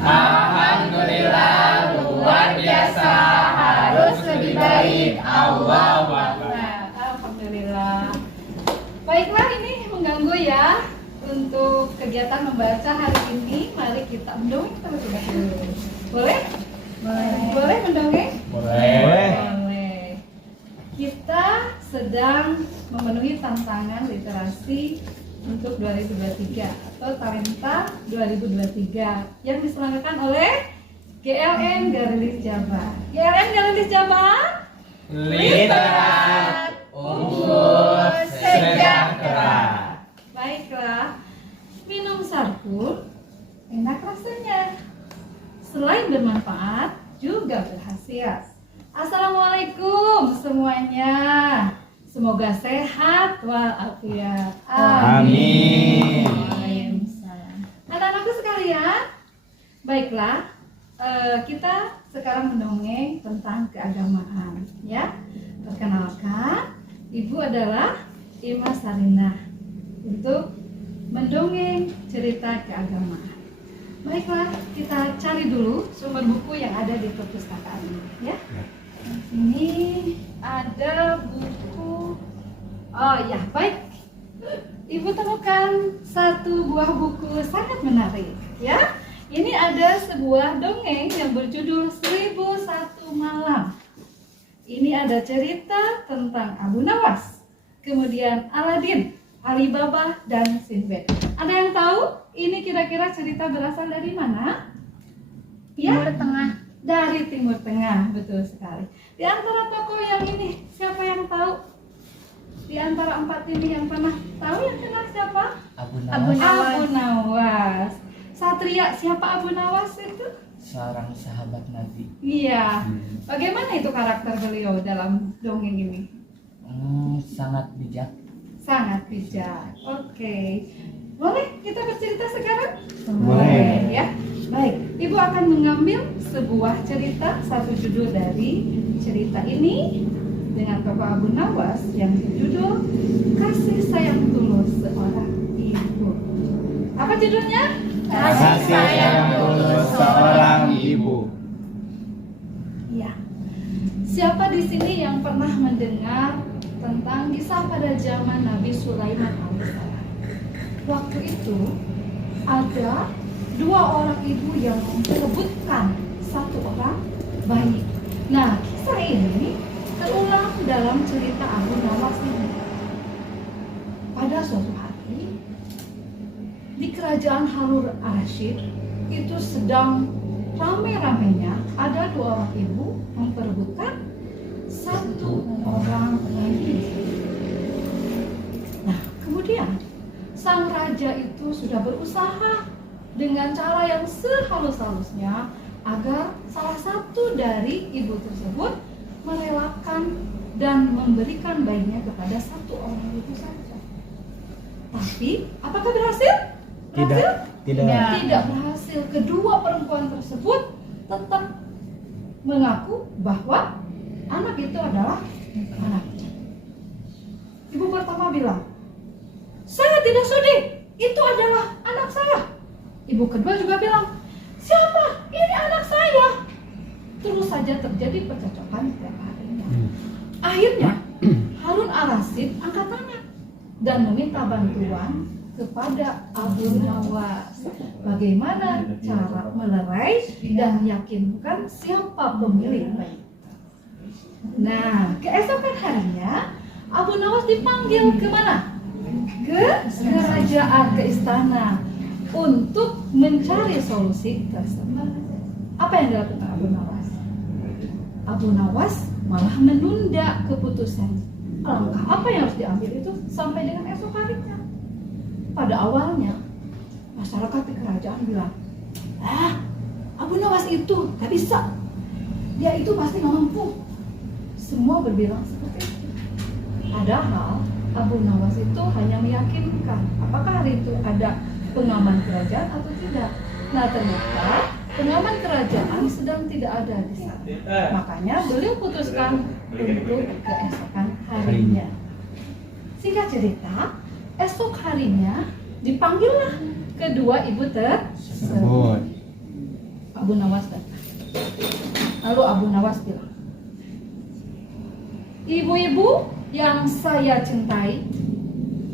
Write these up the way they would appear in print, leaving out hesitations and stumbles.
Alhamdulillah, luar biasa. Harus lebih baik. Allahu Akbar. Alhamdulillah. Baiklah, ini mengganggu ya untuk kegiatan membaca hari ini. Mari kita mendongeng terlebih dahulu. Boleh? Boleh mendongeng? Boleh. Boleh. Kita sedang memenuhi tantangan literasi untuk 2023 atau Talenta 2023 yang diselenggarakan oleh GLN Garilis Jabar. GLN Garilis Jabar, Literat unggul sejahtera. Baiklah, minum sarpul enak rasanya. Selain bermanfaat, juga berkhasiat. Assalamualaikum semuanya. Semoga sehat walafiat. Amin. Waalaikumsalam. Anak-anakku sekalian, baiklah, kita sekarang mendongeng tentang keagamaan, ya. Perkenalkan, Ibu adalah Ima Sarinah untuk mendongeng cerita keagamaan. Baiklah, kita cari dulu sumber buku yang ada di perpustakaan ini, ya. Ini ada buku. Oh ya, baik. Ibu temukan satu buah buku sangat menarik, ya. Ini ada sebuah dongeng yang berjudul 1001 Malam. Ini ada cerita tentang Abu Nawas, kemudian Aladin, Alibaba, dan Sinbad. Ada yang tahu ini kira-kira cerita berasal dari mana? Timur Tengah. Dari Timur Tengah, betul sekali. Di antara tokoh yang ini, siapa yang tahu? Di antara empat ini yang pernah tahu yang kenal siapa? Abu Abu Nawas, Nawas. Abu Nawas. Satria, siapa Abu Nawas itu? seorang sahabat Nabi. Iya. Bagaimana itu karakter beliau dalam dongeng ini? Sangat bijak. Sangat bijak. Oke. Boleh kita bercerita sekarang? Boleh. Ya. Baik, Ibu akan mengambil sebuah cerita, satu judul dari cerita ini dengan tokoh Abu Nawas yang berjudul Kasih Sayang Tulus Seorang Ibu. Apa judulnya? Kasih sayang tulus seorang ibu. Iya. Siapa di sini yang pernah mendengar tentang kisah pada zaman Nabi Sulaiman alaihissalam? Waktu itu ada dua orang ibu yang memperebutkan satu orang bayi. Nah, kisah ini terulang dalam cerita Abu Nawas ini. Pada suatu hari di kerajaan Harun al-Rashid itu sedang rame-ramenya ada dua orang ibu memperebutkan satu orang bayi. Nah, kemudian sang raja itu sudah berusaha dengan cara yang sehalus-halusnya agar salah satu dari ibu tersebut merelakan dan memberikan bayinya kepada satu orang itu saja. Tapi, apakah berhasil? Berhasil? Tidak berhasil. Kedua perempuan tersebut tetap mengaku bahwa anak itu adalah anaknya. Ibu pertama bilang, "Saya tidak sudi, itu adalah anak saya." Ibu kedua juga bilang, "Siapa? Ini anak saya." Terus saja terjadi percekcokan setiap harinya. Akhirnya Harun al-Rashid angkat tangan dan meminta bantuan kepada Abu Nawas. Bagaimana cara melerai dan meyakinkan siapa pemilik bayi. Nah, keesokan harinya Abu Nawas dipanggil ke mana? Ke kerajaan, ke istana untuk mencari solusi tersebut. Apa yang dilakukan Abu Nawas? Abu Nawas malah menunda keputusan. Langkah apa yang harus diambil itu sampai dengan esok harinya. Pada awalnya masyarakat di kerajaan bilang, Abu Nawas itu gak bisa, dia itu pasti gak mampu. Semua berbilang seperti itu. Padahal Abu Nawas itu hanya meyakinkan apakah hari itu ada pengaman kerajaan atau tidak. Nah, ternyata pengaman kerajaan sedang tidak ada di sana. Makanya beliau putuskan untuk keesokan harinya. Singkat cerita, esok harinya dipanggillah kedua ibu tersebut. Abu Nawas datang. Lalu Abu Nawas bilang, ibu-ibu yang saya cintai,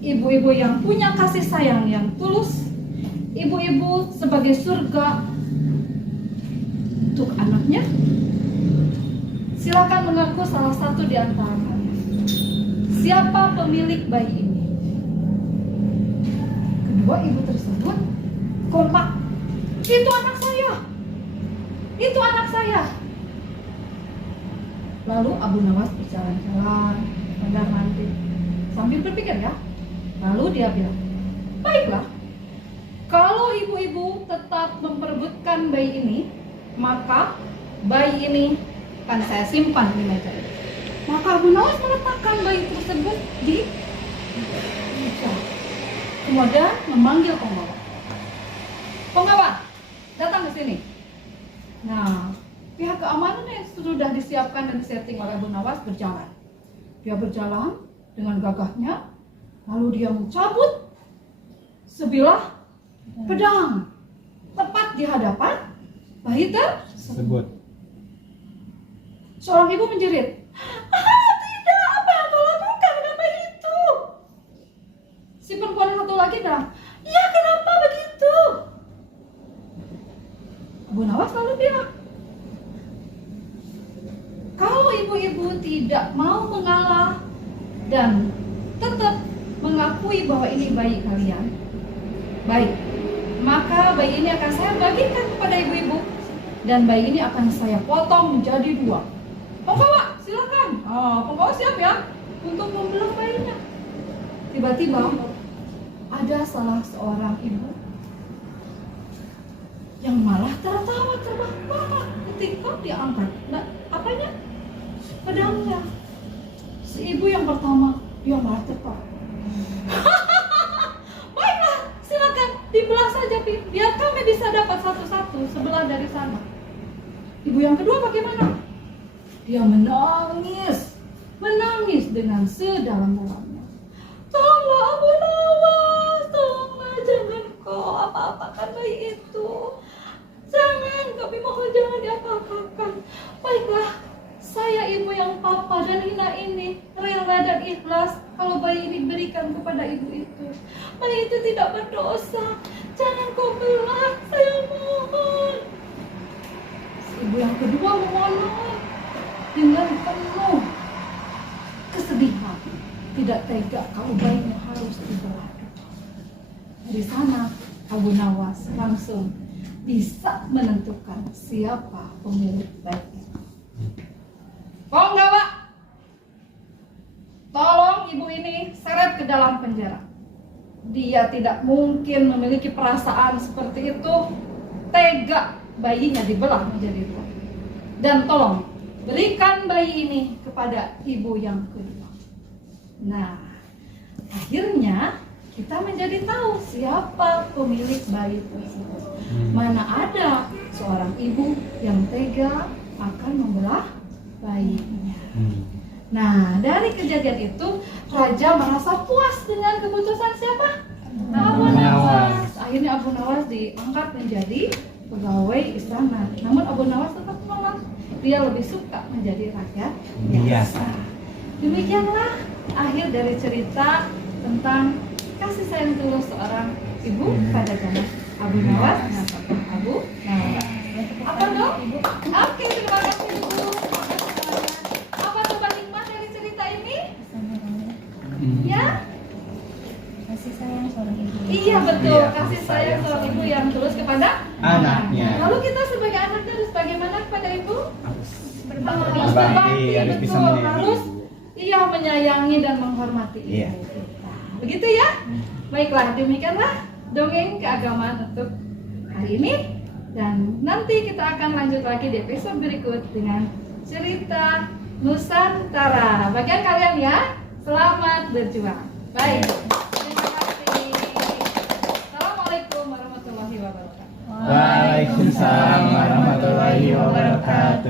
ibu-ibu yang punya kasih sayang yang tulus, ibu-ibu sebagai surga untuk anaknya, silakan mengaku salah satu di antara kalian. Siapa pemilik bayi ini? Kedua ibu tersebut kompak. Itu anak saya. Itu anak saya. Lalu Abu Nawas berjalan-jalan mondar-mandir sambil berpikir ya. Lalu dia bilang, baiklah, kalau ibu-ibu tetap memperebutkan bayi ini, maka bayi ini akan saya simpan di meja. Maka Abu Nawas meletakkan bayi tersebut di meja. Kemudian memanggil penggawa. Penggawa, datang ke sini. Nah, pihak keamanan yang sudah disiapkan dan disetting oleh Abu Nawas berjalan. Dia berjalan dengan gagahnya, lalu dia mencabut sebilah pedang tepat di hadapan bayi tersebut. Seorang ibu menjerit, tidak, apa yang kau lakukan dengan bayi itu? Si perempuan satu lagi bilang, ya kenapa begitu? Abu Nawas lalu bilang, kalau ibu-ibu tidak mau mengalah dan tetap mengakui bahwa ini bayi kalian, baik, maka bayi ini akan saya bagikan kepada ibu-ibu dan bayi ini akan saya potong menjadi 2. Penggawa, silakan. Penggawa siap ya untuk membelah bayinya. Tiba-tiba ada salah seorang ibu yang malah tertawa terbahak-bahak ketika diangkat. Nah, apanya? Pedangnya. Si ibu yang pertama dia malah tertawa. Baiklah, silakan dibelah saja, biar kami bisa dapat satu-satu sebelah dari sana. Ibu yang kedua bagaimana? Dia menangis dengan sedalam-dalamnya. Tolonglah Abu Nawas, tolonglah, jangan kau apa-apakan bayi itu. Jangan, kami mohon jangan diapa-apakan. Baiklah, saya ibu yang papa dan hina ini rela dan ikhlas kalau bayi ini diberikan kepada ibu itu. Bayi itu tidak berdosa. Jangan kau belah, saya mohon. Ibu yang kedua memohon dengan penuh kesedihan. Tidak tega kalau bayinya harus dibelah. Dari sana Abu Nawas langsung bisa menentukan siapa pemilik bayi. Penggawa, tolong ibu ini seret ke dalam penjara. Dia tidak mungkin memiliki perasaan seperti itu. Tega bayinya dibelah menjadi 2. Dan tolong berikan bayi ini kepada ibu yang kedua. Nah, akhirnya kita menjadi tahu siapa pemilik bayi tersebut. Mana ada seorang ibu yang tega akan membelah bayinya. Nah, dari kejadian itu raja merasa puas dengan keputusan siapa? Abu Nawas. Akhirnya Abu Nawas diangkat menjadi pegawai istana. Namun Abu Nawas tetap menolak. Dia lebih suka menjadi rakyat biasa. Demikianlah akhir dari cerita tentang kasih sayang tulus seorang ibu pada zaman Abu Nawas dan tokoh Abu Nawas. Apa dong? Oke, terima kasih ibu. Apa coba hikmah dari cerita ini? Ya? Kasih sayang seorang ibu. Iya betul, Iya, kasih sayang seorang ibu yang tulus kepada anaknya. Lalu kita sebagai anaknya harus bagaimana kepada ibu? Harus Berbakti, harus bisa betul. menyayangi Harus ibu. menyayangi dan menghormati ibu. Iya. Begitu ya? Baiklah, demikianlah dongeng keagamaan untuk hari ini. Dan nanti kita akan lanjut lagi di episode berikut dengan cerita Nusantara. Bagian kalian ya, selamat berjuang. Baik. Terima kasih. Assalamualaikum warahmatullahi wabarakatuh. Waalaikumsalam warahmatullahi wabarakatuh.